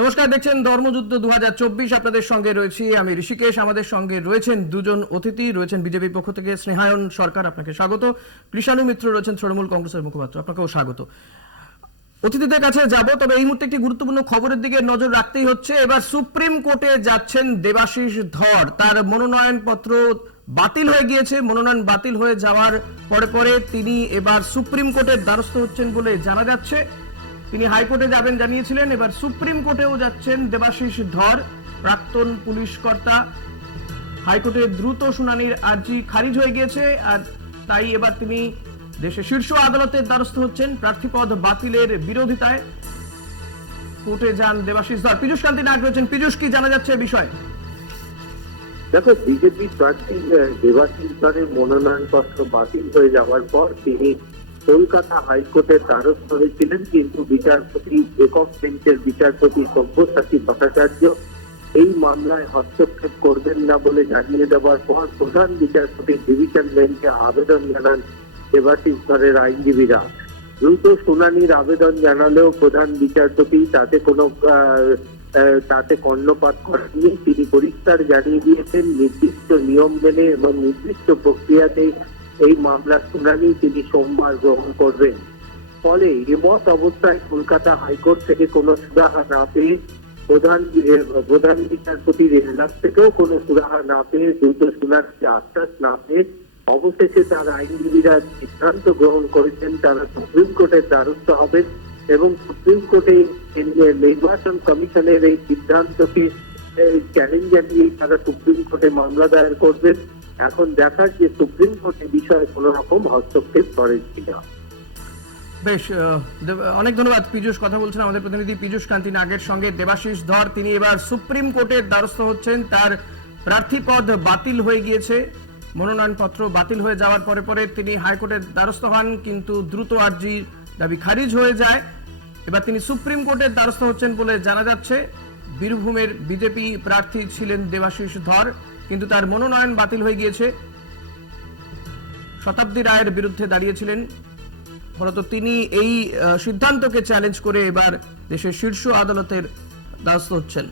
নমস্কার, দেখছেন ধর্মযুদ্ধ 2024। আপনাদের সঙ্গে রয়েছি আমি ঋষিকেশ। আমাদের সঙ্গে রয়েছেন দুজন অতিথি, রয়েছেন বিজেপির পক্ষ থেকে স্নেহায়ন সরকার, আপনাকে স্বাগত। কৃষাণু মিত্র রয়েছেন তৃণমূল কংগ্রেসের মুখপাত্র, আপনাকেও স্বাগত। অতিথিদের কাছে যাব, তবে এই মুহূর্তে একটি গুরুত্বপূর্ণ খবরের দিকে নজর রাখতেই হচ্ছে। এবার সুপ্রিম কোর্টে যাচ্ছেন দেবাশিস ধর। তার মনোনয়নপত্র বাতিল হয়ে গিয়েছে। মনোনয়ন বাতিল হয়ে যাওয়ার পরে পরে তিনি এবার সুপ্রিম কোর্টের দ্বারস্থ হচ্ছেন বলে জানা যাচ্ছে। তিনি হাইকোর্টে যাবেন জানিয়েছিলেন, এবার সুপ্রিম কোর্টেও যাচ্ছেন দেবাশিস ধর, প্রাক্তন পুলিশ কর্তা। হাইকোর্টে দ্রুত শুনানির আর্জি খারিজ হয়ে গিয়েছে, আর তাই এবার তিনি দেশের শীর্ষ আদালতের দ্বারস্থ হচ্ছেন প্রার্থীপদ বাতিলের বিরোধিতায়। কোর্টে যান দেবাশিস ধর। পীযূষ কান্তি নাগ রয়েছেন। পীযূষ, কি জানা যাচ্ছে বিষয়? দেখো, বিজেপি প্রার্থী দেবাশিস ধরের মনোনয়নপত্র বাতিল হয়ে যাওয়ার পর তিনি কলকাতা হাইকোর্টের দ্বারস্থ হয়েছিলেন, কিন্তু বিচারপতি একক বেঞ্চের বিচারপতি সব্যসাচী ভট্টাচার্য এই মামলায় হস্তক্ষেপ করবেন না বলে জানিয়ে দেওয়ার পর প্রধান বিচারপতি ডিভিশন বেঞ্চে আবেদন জানান দেবাশিস ধরের আইনজীবীরা। দ্রুত শুনানির আবেদন জানালেও প্রধান বিচারপতি তাতে কর্ণপাত করেননি। তিনি পরিষ্কার জানিয়ে দিয়েছেন নির্দিষ্ট নিয়ম মেনে এবং নির্দিষ্ট প্রক্রিয়াতে এই মামলার শুনানি তিনি সোমবার গ্রহণ করবেন। ফলে এমত অবস্থায় কলকাতা হাইকোর্ট থেকে কোনো সুরাহা না পেয়ে প্রধান বিচারপতির এজলাস থেকেও কোনো সুরাহা না পেয়ে, দ্রুত শুনানির আশ্বাস না পেয়ে অবশেষে তার আইনজীবীরা সিদ্ধান্ত গ্রহণ করেছেন তারা সুপ্রিম কোর্টের দ্বারস্থ হবেন এবং সুপ্রিম কোর্টে নির্বাচন কমিশনের এই সিদ্ধান্তকে চ্যালেঞ্জ জানিয়ে তারা সুপ্রিম কোর্টে মামলা দায়ের করবেন। এখন দেখার যে সুপ্রিম কোর্টের বিষয়ে কোন রকম হস্তক্ষেপ করে কিনা। বেশ, অনেক ধন্যবাদ পীযূষ। কথা বলছেন আমাদের প্রতিনিধি পীযূষ কান্তি নাগের সঙ্গে। দেবাশিস ধর তিনি এবার সুপ্রিম কোর্টের দ্বারস্থ হচ্ছেন। তার প্রার্থীপদ বাতিল হয়ে গিয়েছে, মনোনয়নপত্র বাতিল হয়ে যাওয়ার পরে পরে তিনি হাইকোর্টের দ্বারস্থ হন, কিন্তু দ্রুত আর্জি দাবি খারিজ হয়ে যায়। এবার তিনি সুপ্রিম কোর্টের দ্বারস্থ হচ্ছেন বলে জানা যাচ্ছে। বীরভূমের বিজেপি প্রার্থী ছিলেন দেবাশিস ধর, কিন্তু তার মনোনয়ন বাতিল হয়ে গিয়েছে। শতাব্দী রায়ের বিরুদ্ধে দাঁড়িয়েছিলেন। ফলত তিনি এই সিদ্ধান্তকে চ্যালেঞ্জ করে এবার দেশের শীর্ষ আদালতের দ্বারস্থ হচ্ছেন।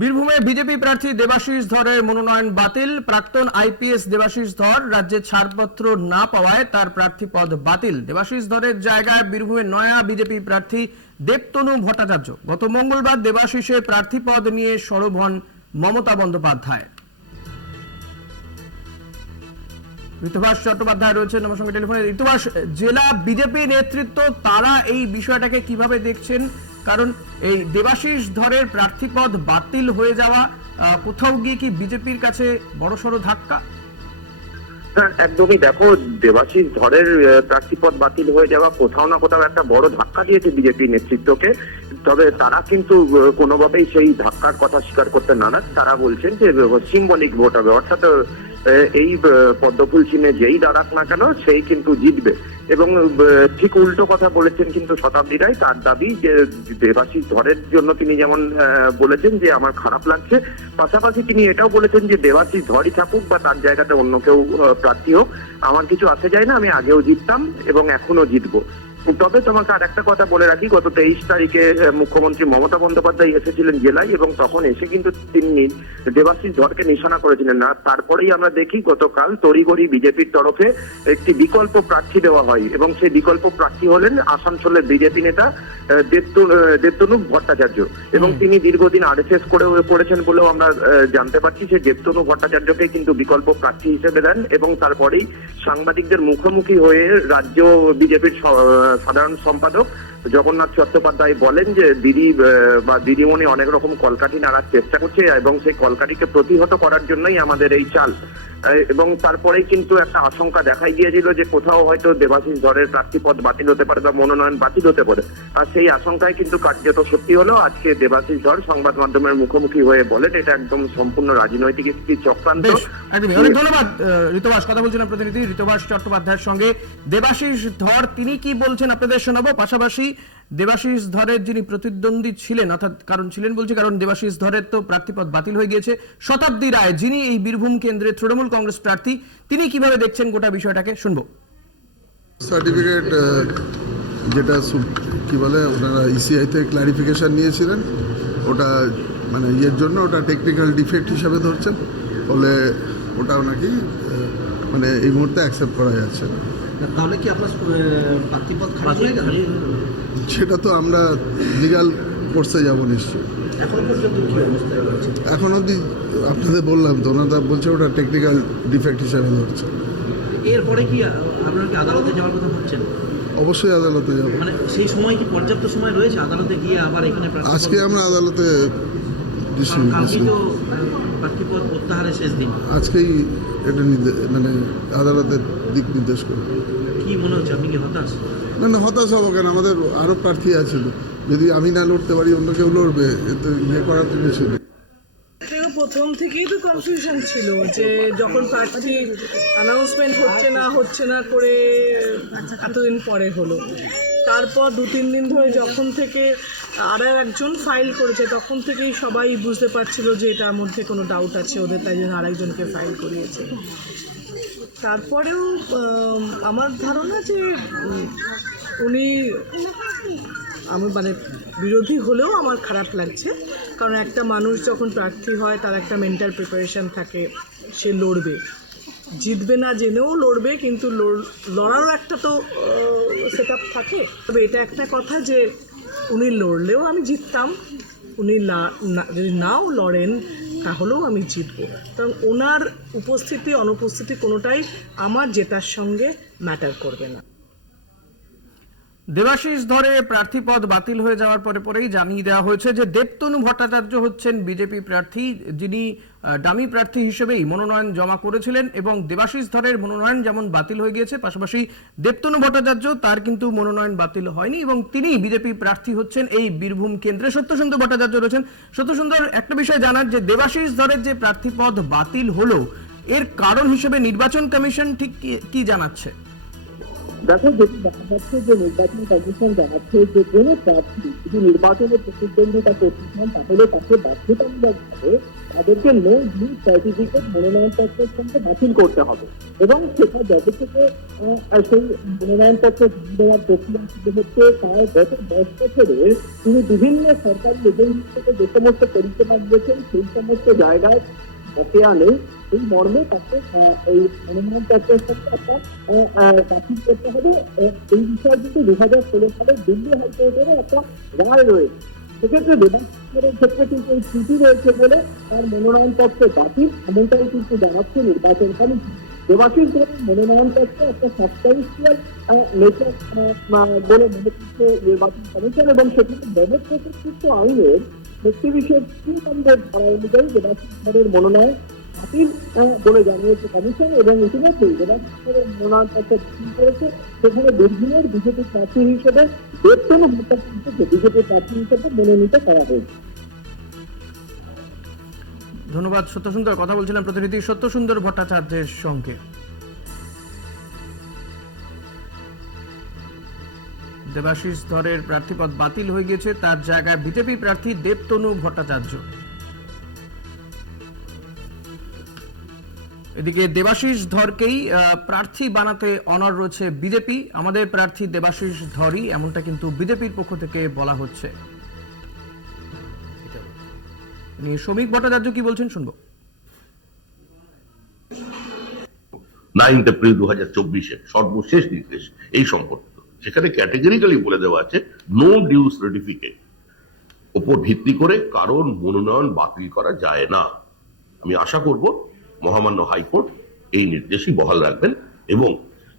বীরভূমে বিজেপি প্রার্থী দেবাশিস ধরের মনোনয়ন বাতিল। প্রাক্তন আইপিএস দেবাশিস ধর রাজ্যে ছাড়পত্র না পাওয়ায় তার প্রার্থী পদ বাতিল। দেবাশিস ধরের জায়গায় বীরভূমের নয়া বিজেপি প্রার্থী দেবতনু ভট্টাচার্য। গত মঙ্গলবার দেবাশিসের প্রার্থী পদ নিয়ে সরব হন মমতা বন্দ্যোপাধ্যায়। ঋতুভাস চট্টোপাধ্যায় রয়েছেন আমার সঙ্গে টেলিফোনে। ঋতুভাস, জেলা বিজেপি নেতৃত্ব তারা এই বিষয়টাকে কিভাবে দেখছেন? কারণ এই দেবাশিস ধরের প্রার্থীপদ বাতিল হয়ে যাওয়া কোথাও গিয়ে কি বিজেপির কাছে বড়সড় ধাক্কা? একদমই। দেখো, দেবাশিস ধরের প্রার্থীপদ বাতিল হয়ে যাওয়া কোথাও না কোথাও একটা বড় ধাক্কা দিয়েছে বিজেপি নেতৃত্বকে। তবে তারা কিন্তু কোনোভাবেই সেই ধাক্কার কথা স্বীকার করতে নারাজ। তারা বলছেন যে সিম্বলিক ভোট হবে, অর্থাৎ এই পদ্মফুল চিহ্নে যেই দাঁড়াক না কেন সেই কিন্তু জিতবে। এবং ঠিক উল্টো কথা বলেছেন কিন্তু শতাব্দী রায়। তার দাবি যে দেবাশিস ধরের জন্য তিনি যেমন বলেছেন যে আমার খারাপ লাগছে, পাশাপাশি তিনি এটাও বলেছেন যে দেবাশিস ধরই থাকুক বা তার জায়গাতে অন্য কেউ প্রার্থী হোক, আমার কিছু আসে যায় না, আমি আগেও জিততাম এবং এখনো জিতবো। তবে তোমাকে আর একটা কথা বলে রাখি, গত 23 তারিখে মুখ্যমন্ত্রী মমতা বন্দ্যোপাধ্যায় এসেছিলেন জেলায় এবং তখন এসে কিন্তু তিনি দেবাশিস ধরকে নিশানা করেছিলেন না। তারপরেই আমরা দেখি গতকাল তড়িঘড়ি বিজেপির তরফে একটি বিকল্প প্রার্থী দেওয়া হয় এবং সেই বিকল্প প্রার্থী হলেন আসানসোলের বিজেপি নেতা দেবতনু ভট্টাচার্য। এবং তিনি দীর্ঘদিন আরএসএস করেছেন বলেও আমরা জানতে পারছি। সে দেবতনু ভট্টাচার্যকে কিন্তু বিকল্প প্রার্থী হিসেবে দেন এবং তারপরেই সাংবাদিকদের মুখোমুখি হয়ে রাজ্য বিজেপির সাধারণ সম্পাদক জগন্নাথ চট্টোপাধ্যায় বলেন যে দিদিমণি অনেক রকম কলকাঠি নাড়ার চেষ্টা করছে এবং সেই কলকাঠিকে প্রতিহত করার জন্যই আমাদের এই চাল। এবং তারপরেই কিন্তু একটা আশঙ্কা দেখাই গিয়েছিল যে কোথাও হয়তো দেবাশিস ধরের প্রার্থীপদ বাতিল হতে পারে বা মনোনয়ন বাতিল হতে পারে। আর সেই আশঙ্কায় কিন্তু কার্যত সত্যি হলো। আজকে দেবাশিস ধর সংবাদ মাধ্যমের মুখোমুখি হয়ে বলেন এটা একদম সম্পূর্ণ রাজনৈতিক একটি চক্রান্ত। অনেক ধন্যবাদ ঋতুভাস। কথা বলছেন প্রতিনিধি ঋতুভাস চট্টোপাধ্যায়ের সঙ্গে। দেবাশিস ধর তিনি কি বলছেন আপনাদের শোনাবো, পাশাপাশি দেবাশিস ধরের যিনি প্রতিদ্বন্দ্বী ছিলেন, অর্থাৎ কারণ ছিলেন বলছি কারণ দেবাশিস ধরের তো প্রার্থীপদ বাতিল হয়ে গিয়েছে, শতাব্দী রায় যিনি এই বীরভূম কেন্দ্রে তৃণমূল কংগ্রেস প্রার্থী, তিনি কিভাবে দেখছেন গোটা বিষয়টাকে শুনবো। সার্টিফিকেট যেটা কি বলে ওনারা ইসিআই থেকে ক্লারিফিকেশন নিয়েছিলেন, ওটা মানে ইয়ের জন্য ওটা টেকনিক্যাল ডিফেক্ট হিসাবে ধরছেন, ফলে ওটাও নাকি মানে এই মুহূর্তে অ্যাকসেপ্ট করা যাচ্ছে না। তাহলে কি আপনার প্রার্থীপদ খারিজ হয়ে গেল? সেটা তো আমরা লিগাল কোর্সে যাব নিশ্চয়ই। এখন পর্যন্ত কি অবস্থায় রয়েছে? এখন অবধি আপনাদের বললাম তো, ওনারা বলছে ওটা টেকনিক্যাল ডিফেক্ট হিসাবে ধরছে। এরপরে কি আপনারা কি আদালতে যাওয়ার কথা ভাবছেন? অবশ্যই আদালতে যাব। মানে সেই সময় কি পর্যাপ্ত সময় রয়েছে আদালতে গিয়ে আবার এখানে আজকে আমরা আদালতে কালকে তো প্রার্থীপদ প্রত্যাহারের শেষ দিন, আজকেই এটা মানে আদালতের দিক নির্দেশ করবে। কি মনে হচ্ছে, আপনি কি হতাশ? না হতাশ হবো কেন, আমাদের আরও প্রার্থী আছে, যদি আমি না লড়তে পারি অন্য কেউ লড়বে, এতে ইয়ে করার জন্য ছিল। প্রথম থেকেই তো কনফিউশন ছিল যে যখন প্রার্থী অ্যানাউন্সমেন্ট হচ্ছে না করে এতদিন পরে হলো, তারপর 2-3 দিন ধরে যখন থেকে আরও একজন ফাইল করেছে তখন থেকেই সবাই বুঝতে পারছিল যে এটার মধ্যে কোনো ডাউট আছে ওদের, তাই জন্য আরেকজনকে ফাইল করিয়েছে। তারপরেও আমার ধারণা যে উনি, আমি মানে বিরোধী হলেও আমার খারাপ লাগছে, কারণ একটা মানুষ যখন প্রার্থী হয় তার একটা মেন্টাল প্রিপারেশন থাকে, সে লড়বে, জিতবে না জেনেও লড়বে, কিন্তু লড়ারও একটা তো সেট আপ থাকে। তবে এটা একটা কথা যে উনি লড়লেও আমি জিততাম, উনি যদি নাও লড়েন তাহলেও আমি জিতবো, কারণ ওনার উপস্থিতি অনুপস্থিতি কোনোটাই আমার জেতার সঙ্গে ম্যাটার করবে না। দেবাশিস ধরে প্রার্থীপদ বাতিল হয়ে যাওয়ার পরেই জানিয়ে দেওয়া হয়েছে যে দেবতনু ভট্টাচার্য হচ্ছেন বিজেপি প্রার্থী, যিনি ডামি প্রার্থী হিসেবেই মনোনয়ন জমা করেছিলেন, এবং দেবাশিস ধরের মনোনয়ন যেমন বাতিল হয়ে গিয়েছে, পাশাপাশি দেবতনু ভট্টাচার্য তার কিন্তু মনোনয়ন বাতিল হয়নি এবং তিনি বিজেপি প্রার্থী হচ্ছেন এই বীরভূম কেন্দ্রে। সত্যসুন্দর ভট্টাচার্য রয়েছেন। সত্যসুন্দর, একটা বিষয় জানার যে দেবাশিস ধরের যে প্রার্থীপদ বাতিল হলো, এর কারণ হিসেবে নির্বাচন কমিশন ঠিক কি জানাচ্ছে? দেখো, যেটি দেখা যাচ্ছে যে নির্বাচন কমিশন জানাচ্ছে যে কোনো প্রার্থী যদি নির্বাচনে প্রতিদ্বন্দ্বিতা করতে চান তাহলে তাকে বাধ্যতামূলকভাবে তাদেরকে নো ডিউ সার্টিফিকেট মনোনয়নপত্রের সঙ্গে বাতিল করতে হবে, এবং সেটা যবে থেকে সেই মনোনয়নপত্র দেওয়ার প্রক্রিয়া শুরু হচ্ছে তার গত 10 বছরে তিনি বিভিন্ন সরকারি এজেন্সি থেকে যে সমস্ত পরিষেবা দিয়েছেন সেই সমস্ত জায়গায় বকেয়া নেই, এই মর্মে তাকে এই মনোনয়নপত্রের সাথে একটা বাতিল করতে হবে। এই বিষয়ে কিন্তু 2016 সালে দিল্লি হাইকোর্টের একটা রায় রয়েছে, সেক্ষেত্রে দেবাশিসের ক্ষেত্রে কিন্তু এই ত্রুটি রয়েছে বলে তার মনোনয়নপত্র বাতিল, এমনটাই কিন্তু জানাচ্ছে নির্বাচন কমিশন। দেবাশিস ধরের মনোনয়নপত্র একটা সাবস্টান্সিয়াল নেচার বলে মনে করছে নির্বাচন কমিশন, এবং সেখানে দলের প্রতিষ্ঠিত আইনের 36 নম্বর ধারা অনুযায়ী দেবাশিস ধরের মনোনয়ন বাতিল বলে জানিয়েছে কমিশন, এবং ইতিমধ্যেই দেবাশিসের মনোনয়নপত্র বাতিল করেছে। সেখানে বীরভূমের বিজেপি প্রার্থী হিসেবে দেবতনু ভট্টাচার্যকে বিজেপি প্রার্থী হিসেবে মনোনীত করা হয়েছে। ধন্যবাদ সত্যসুন্দর। কথা বলছিলাম প্রতিনিধি সত্যসুন্দর ভট্টাচার্যের সঙ্গে। দেবাশিস ধরের প্রার্থীপদ বাতিল হয়ে গেছে, তার জায়গায় বিজেপি প্রার্থী দেবতনু ভট্টাচার্য। এদিকে দেবাশিস ধরকেই প্রার্থী বানাতে অনড় রয়েছে বিজেপি। আমাদের প্রার্থী দেবাশিস ধরই, এমনটা কিন্তু বিজেপির পক্ষ থেকে বলা হচ্ছে। নিয়ে শ্রমিক ভট্টাচার্য কি বলছেন শুনবো। 9 এপ্রিল 2024 সর্বশেষ নির্দেশ এই সম্পর্কিত, সেখানে ক্যাটেগরিক্যালি বলে দেওয়া আছে নো ডিউ সার্টিফিকেট ওপর ভিত্তি করে কারণ মনোনয়ন বাতিল করা যায় না। আমি আশা করব মহামান্য হাইকোর্ট এই নির্দেশই বহাল রাখবেন এবং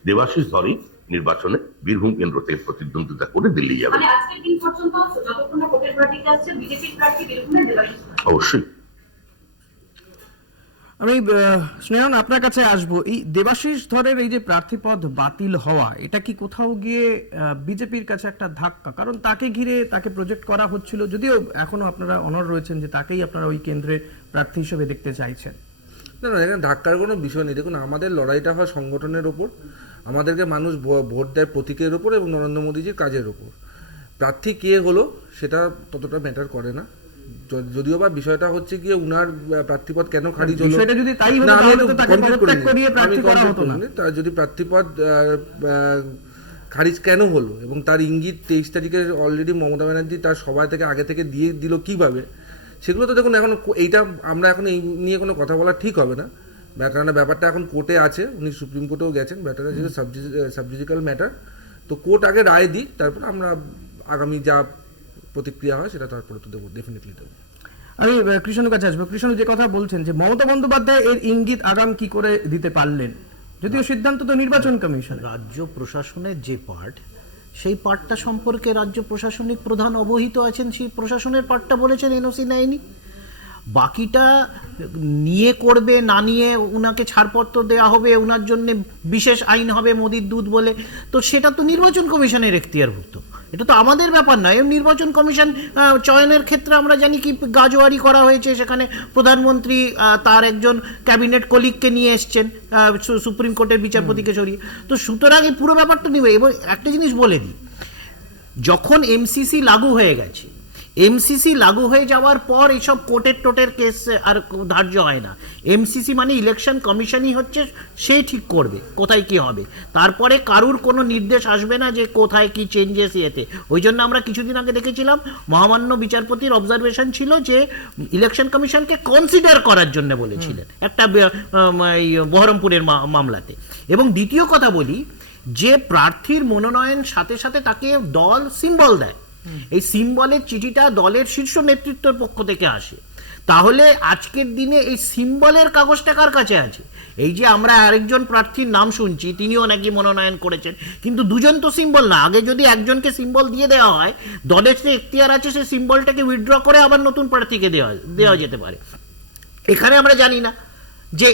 দেবাশিস ধরই নির্বাচনে বীরভূম কেন্দ্র থেকে প্রতিদ্বন্দ্বিতা করে দিল্লি যাবেন। অবশ্যই। আমি স্নেহন আপনার কাছে আসবো। এই দেবাশিস ধরের এই যে প্রার্থীপদ বাতিল হওয়া, এটা কি কোথাও গিয়ে বিজেপির কাছে একটা ধাক্কা? কারণ তাকে ঘিরে তাকে প্রজেক্ট করা হচ্ছিল, যদিও এখনো আপনারা অনড় রয়েছেন যে তাকেই আপনারা ওই কেন্দ্রে প্রার্থী হিসেবে দেখতে চাইছেন। না এখানে ধাক্কার কোনো বিষয় নেই। দেখুন, আমাদের লড়াইটা হয় সংগঠনের ওপর, আমাদেরকে মানুষ ভোট দেয় প্রতীকের ওপর এবং নরেন্দ্র মোদীজির কাজের ওপর। প্রার্থী কে হলো সেটা ততটা ম্যাটার করে না। যদিও বা বিষয়টা হচ্ছে গিয়ে উনার প্রার্থীপদ কেন খারিজ হলো, বিষয়টা যদি তাই হতো না, আমি তাহলে একটু তো তাকে complete করে পদত্যাগ নিই। করিয়ে আমি প্রার্থী করা complete হতো করে না। নিই। তার যদি প্রার্থীপদ খারিজ কেন হলো এবং তার ইঙ্গিত 23 তারিখে অলরেডি মমতা ব্যানার্জি তার সভা থেকে আগে থেকে দিয়ে দিল কিভাবে, সেগুলো তো দেখুন এখন এইটা আমরা এখন এই নিয়ে কোনো কথা বলা ঠিক হবে না, কারণ ব্যাপারটা এখন কোর্টে আছে, উনি সুপ্রিম কোর্টেও গেছেন, ব্যাপারটা যেহেতু সাবজুডিশিয়াল ম্যাটার, তো কোর্ট আগে রায় দিই, তারপর আমরা আগামী যা প্রতিক্রিয়া হয় সেটা তারপরে তো দেবো, ডেফিনেটলি দেবো। আমি কৃষ্ণর কাছে আসবো। কৃষ্ণ যে কথা বলছেন যে মমতা বন্দ্যোপাধ্যায় এর ইঙ্গিত আগাম কি করে দিতে পারলেন, যদিও সিদ্ধান্ত তো নির্বাচন কমিশন। রাজ্য প্রশাসনের যে পার্ট, সেই পার্টটা সম্পর্কে রাজ্য প্রশাসনিক প্রধান অবহিত আছেন, সেই প্রশাসনের পার্টটা বলেছেন এনওসি নেয়নি, বাকিটা নিয়ে করবে না নিয়ে ওনাকে ছাড়পত্র দেওয়া হবে, ওনার জন্য বিশেষ আইন হবে মোদির দুধ বলে, তো সেটা তো নির্বাচন কমিশনের এখতিয়ারভুক্ত, এটা তো আমাদের ব্যাপার নয়। নির্বাচন কমিশন চয়নের ক্ষেত্রে আমরা জানি কি গাজোয়ারি করা হয়েছে, সেখানে প্রধানমন্ত্রী তার একজন ক্যাবিনেট কলিগকে নিয়ে এসছেন সুপ্রিম কোর্টের বিচারপতিকে সরিয়ে, তো সুতরাং এই পুরো ব্যাপারটা নিবে। এবং একটা জিনিস বলে দিই, যখন এমসিসি লাগু হয়ে গেছে, এমসিসি লাগু হয়ে যাওয়ার পর এইসব টোটের কেস আর ধার্য হয় না। এমসিসি মানে ইলেকশন কমিশনই হচ্ছে, সে ঠিক করবে কোথায় কি হবে, তারপরে কারুর কোনো নির্দেশ আসবে না যে কোথায় কি চেঞ্জেস এতে। ওই জন্য আমরা কিছুদিন আগে দেখেছিলাম মহামান্য বিচারপতির অবজারভেশন ছিল যে ইলেকশন কমিশনকে কনসিডার করার জন্য বলেছিলেন একটা বহরমপুরের মামলাতে। এবং দ্বিতীয় কথা বলি, যে প্রার্থীর মনোনয়ন সাথে সাথে তাকে দল সিম্বল দেয়, এই সিম্বলের চিঠিটা দলের শীর্ষ নেতৃত্বের পক্ষ থেকে আসে, তাহলে আজকের দিনে এই সিম্বলের কাগজটা কার কাছে আছে? এই যে আমরা আরেকজন প্রার্থীর নাম শুনছি, তিনিও নাকি মনোনয়ন করেছেন, কিন্তু দুজন তো সিম্বল না। আগে যদি একজনকে সিম্বল দিয়ে দেওয়া হয়, দলের যে এখতিয়ার আছে সে সিম্বলটাকে উইথড্র করে আবার নতুন প্রার্থীকে দেওয়া যেতে পারে। এখানে আমরা জানি না যে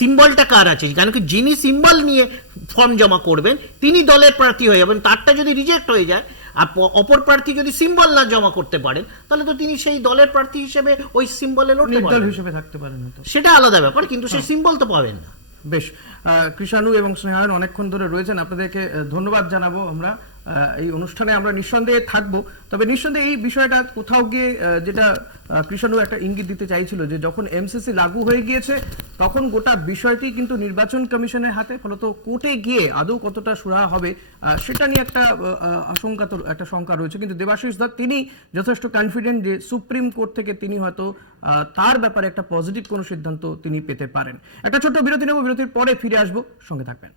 সিম্বলটা কার আছে, কারণ কি যিনি সিম্বল নিয়ে ফর্ম জমা করবেন তিনি দলের প্রার্থী হয়ে যাবেন, তারটা যদি রিজেক্ট হয়ে যায় আর অপর প্রার্থী যদি সিম্বল না জমা করতে পারেন, তাহলে তো তিনি সেই দলের প্রার্থী হিসেবে ওই সিম্বলে লড়তে নির্দল পারবেন, হিসেবে থাকতে পারেন হয়তো। সেটা আলাদা ব্যাপার, কিন্তু সেই সিম্বল তো পাবেন না। বেশ, কৃষাণু এবং স্নেহায়ন অনেকক্ষণ ধরে রয়েছেন, আপনাদেরকে ধন্যবাদ জানাবো। আমরা এই অনুষ্ঠানে আমরা নিঃসন্দেহে থাকবো, তবে নিঃসন্দেহে এই বিষয়টা কোথাও গিয়ে যেটা কৃষাণু একটা ইঙ্গিত দিতে চাইছিল যে যখন এমসিসি লাগু হয়ে গিয়েছে তখন গোটা বিষয়টি কিন্তু নির্বাচন কমিশনের হাতে, ফলত কোর্টে গিয়ে আদৌ কতটা সুরাহা হবে সেটা নিয়ে একটা একটা শঙ্কা রয়েছে। কিন্তু দেবাশিস দত্ত তিনি যথেষ্ট কনফিডেন্ট যে সুপ্রিম কোর্ট থেকে তিনি হয়তো তার ব্যাপারে একটা পজিটিভ কোনো সিদ্ধান্ত তিনি পেতে পারেন। একটা ছোট্ট বিরতি নেব, বিরতির পরে ফিরে আসবো, সঙ্গে থাকবেন।